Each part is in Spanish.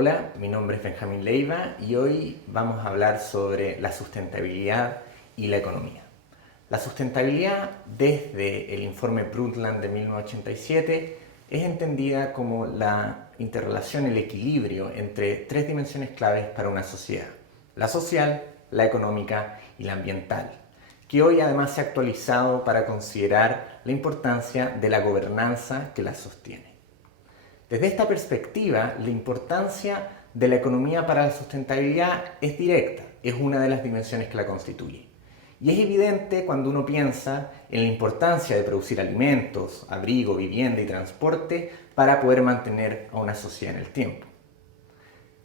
Hola, mi nombre es Benjamín Leiva y hoy vamos a hablar sobre la sustentabilidad y la economía. La sustentabilidad desde el informe Brundtland de 1987 es entendida como la interrelación, el equilibrio entre tres dimensiones claves para una sociedad: la social, la económica y la ambiental, que hoy además se ha actualizado para considerar la importancia de la gobernanza que la sostiene. Desde esta perspectiva, la importancia de la economía para la sustentabilidad es directa, es una de las dimensiones que la constituye. Y es evidente cuando uno piensa en la importancia de producir alimentos, abrigo, vivienda y transporte para poder mantener a una sociedad en el tiempo.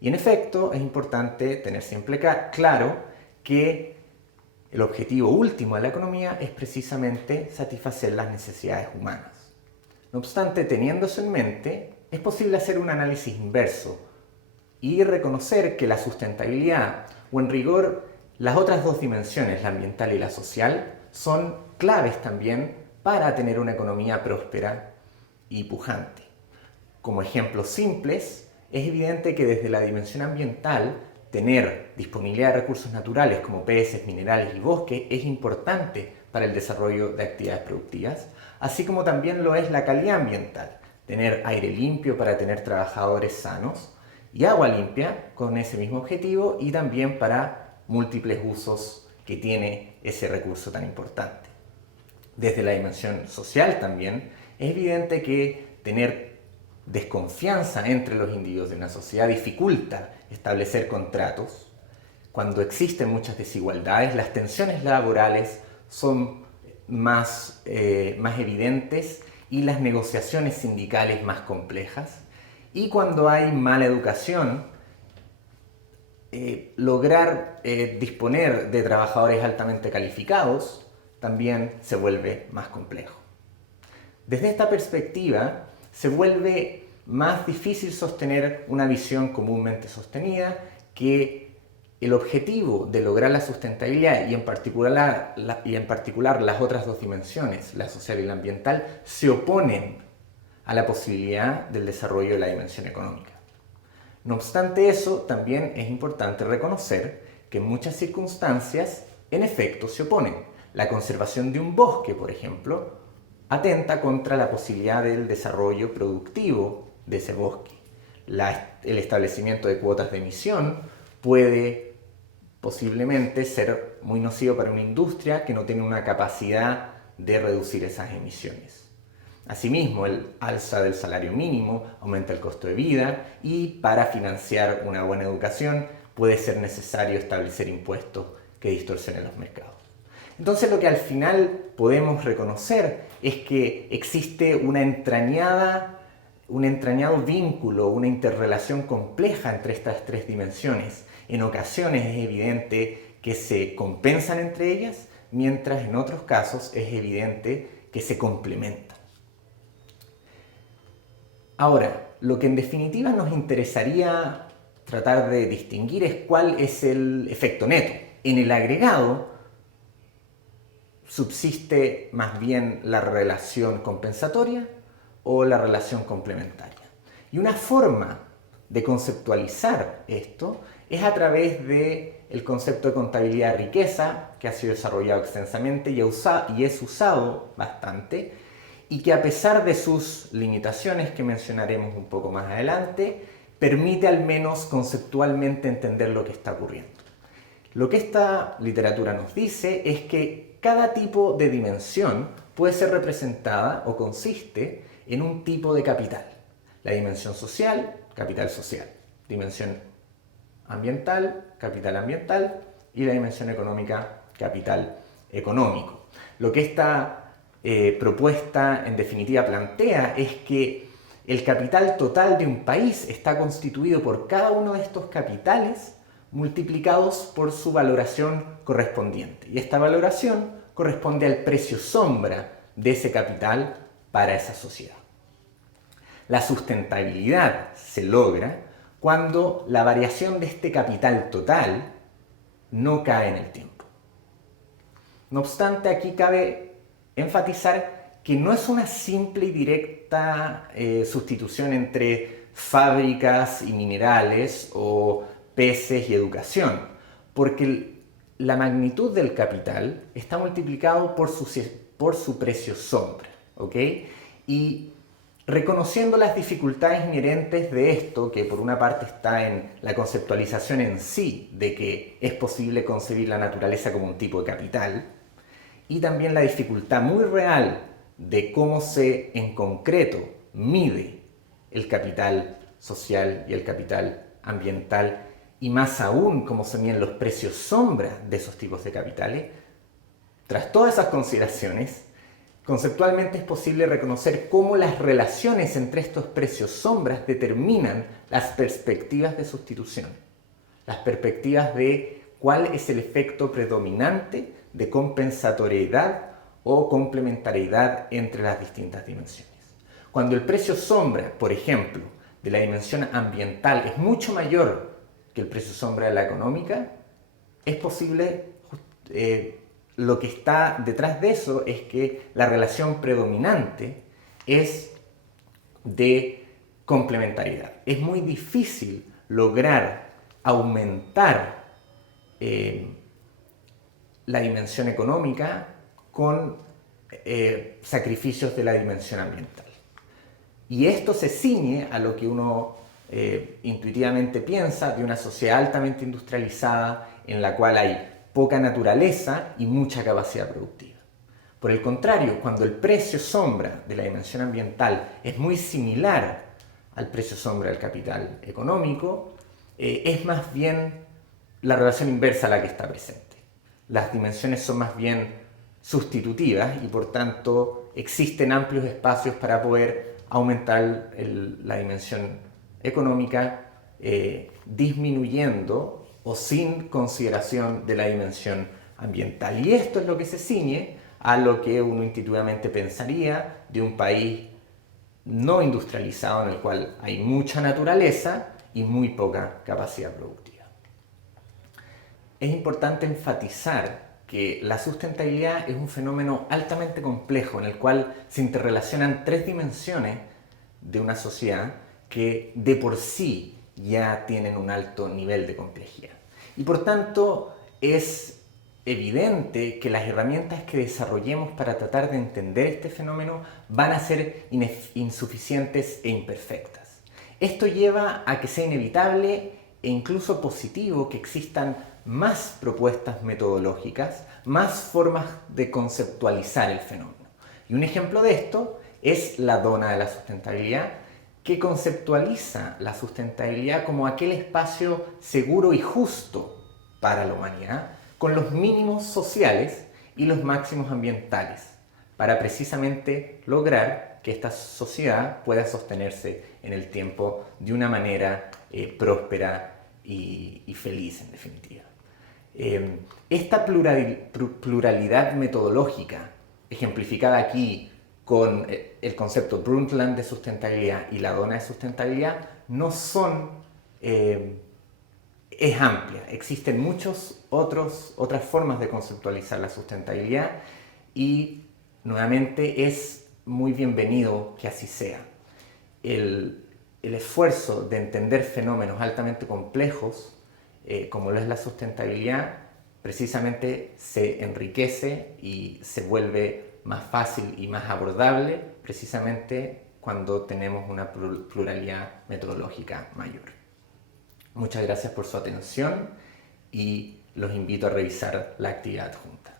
Y en efecto, es importante tener siempre claro que el objetivo último de la economía es precisamente satisfacer las necesidades humanas. No obstante, teniendo eso en mente, es posible hacer un análisis inverso y reconocer que la sustentabilidad, o en rigor las otras dos dimensiones, la ambiental y la social, son claves también para tener una economía próspera y pujante. Como ejemplos simples, es evidente que desde la dimensión ambiental, tener disponibilidad de recursos naturales como peces, minerales y bosques es importante para el desarrollo de actividades productivas, así como también lo es la calidad ambiental, tener aire limpio para tener trabajadores sanos y agua limpia con ese mismo objetivo, y también para múltiples usos que tiene ese recurso tan importante. Desde la dimensión social también es evidente que tener desconfianza entre los individuos de una sociedad dificulta establecer contratos. Cuando existen muchas desigualdades, las tensiones laborales son más evidentes y las negociaciones sindicales más complejas. Y cuando hay mala educación, lograr disponer de trabajadores altamente calificados también se vuelve más complejo. Desde esta perspectiva, se vuelve más difícil sostener una visión comúnmente sostenida que el objetivo de lograr la sustentabilidad y en particular las otras dos dimensiones, la social y la ambiental, se oponen a la posibilidad del desarrollo de la dimensión económica. No obstante eso, también es importante reconocer que en muchas circunstancias, en efecto, se oponen. La conservación de un bosque, por ejemplo, atenta contra la posibilidad del desarrollo productivo de ese bosque. El establecimiento de cuotas de emisión puede posiblemente ser muy nocivo para una industria que no tiene una capacidad de reducir esas emisiones. Asimismo, el alza del salario mínimo aumenta el costo de vida, y para financiar una buena educación puede ser necesario establecer impuestos que distorsionen los mercados. Entonces, lo que al final podemos reconocer es que existe un entrañado vínculo, una interrelación compleja entre estas tres dimensiones. En ocasiones es evidente que se compensan entre ellas, mientras en otros casos es evidente que se complementan. Ahora, lo que en definitiva nos interesaría tratar de distinguir es cuál es el efecto neto. En el agregado subsiste más bien la relación compensatoria o la relación complementaria. Y una forma de conceptualizar esto es a través del concepto de contabilidad de riqueza, que ha sido desarrollado extensamente y es usado bastante, y que, a pesar de sus limitaciones que mencionaremos un poco más adelante, permite al menos conceptualmente entender lo que está ocurriendo. Lo que esta literatura nos dice es que cada tipo de dimensión puede ser representada o consiste en un tipo de capital. La dimensión social, capital social. Dimensión ambiental, capital ambiental. Y la dimensión económica, capital económico. Lo que esta propuesta en definitiva plantea es que el capital total de un país está constituido por cada uno de estos capitales multiplicados por su valoración correspondiente. Y esta valoración corresponde al precio sombra de ese capital para esa sociedad. La sustentabilidad se logra cuando la variación de este capital total no cae en el tiempo. No obstante, aquí cabe enfatizar que no es una simple y directa sustitución entre fábricas y minerales o peces y educación, porque la magnitud del capital está multiplicado por su precio sombra, ¿ok? Y reconociendo las dificultades inherentes de esto, que por una parte está en la conceptualización en sí, de que es posible concebir la naturaleza como un tipo de capital, y también la dificultad muy real de cómo se, en concreto, mide el capital social y el capital ambiental, y más aún cómo se miden los precios sombra de esos tipos de capitales. Tras todas esas consideraciones, conceptualmente es posible reconocer cómo las relaciones entre estos precios sombras determinan las perspectivas de sustitución, las perspectivas de cuál es el efecto predominante de compensatoriedad o complementariedad entre las distintas dimensiones. Cuando el precio sombra, por ejemplo, de la dimensión ambiental es mucho mayor que el precio sombra de la económica, es posible, lo que está detrás de eso es que la relación predominante es de complementariedad. Es muy difícil lograr aumentar la dimensión económica con sacrificios de la dimensión ambiental. Y esto se ciñe a lo que uno intuitivamente piensa de una sociedad altamente industrializada en la cual hay poca naturaleza y mucha capacidad productiva. Por el contrario, cuando el precio sombra de la dimensión ambiental es muy similar al precio sombra del capital económico, es más bien la relación inversa la que está presente. Las dimensiones son más bien sustitutivas y por tanto existen amplios espacios para poder aumentar la dimensión económica, disminuyendo o sin consideración de la dimensión ambiental. Y esto es lo que se ciñe a lo que uno intuitivamente pensaría de un país no industrializado en el cual hay mucha naturaleza y muy poca capacidad productiva. Es importante enfatizar que la sustentabilidad es un fenómeno altamente complejo en el cual se interrelacionan tres dimensiones de una sociedad que de por sí ya tienen un alto nivel de complejidad. Y por tanto es evidente que las herramientas que desarrollemos para tratar de entender este fenómeno van a ser insuficientes e imperfectas. Esto lleva a que sea inevitable e incluso positivo que existan más propuestas metodológicas, más formas de conceptualizar el fenómeno. Y un ejemplo de esto es la dona de la sustentabilidad, que conceptualiza la sustentabilidad como aquel espacio seguro y justo para la humanidad, con los mínimos sociales y los máximos ambientales, para precisamente lograr que esta sociedad pueda sostenerse en el tiempo de una manera próspera y feliz, en definitiva. Esta pluralidad metodológica, ejemplificada aquí con el concepto Brundtland de sustentabilidad y la dona de sustentabilidad, no son... es amplia. Existen muchas otras formas de conceptualizar la sustentabilidad y nuevamente es muy bienvenido que así sea. El esfuerzo de entender fenómenos altamente complejos, como lo es la sustentabilidad, precisamente se enriquece y se vuelve más fácil y más abordable precisamente cuando tenemos una pluralidad metodológica mayor. Muchas gracias por su atención y los invito a revisar la actividad adjunta.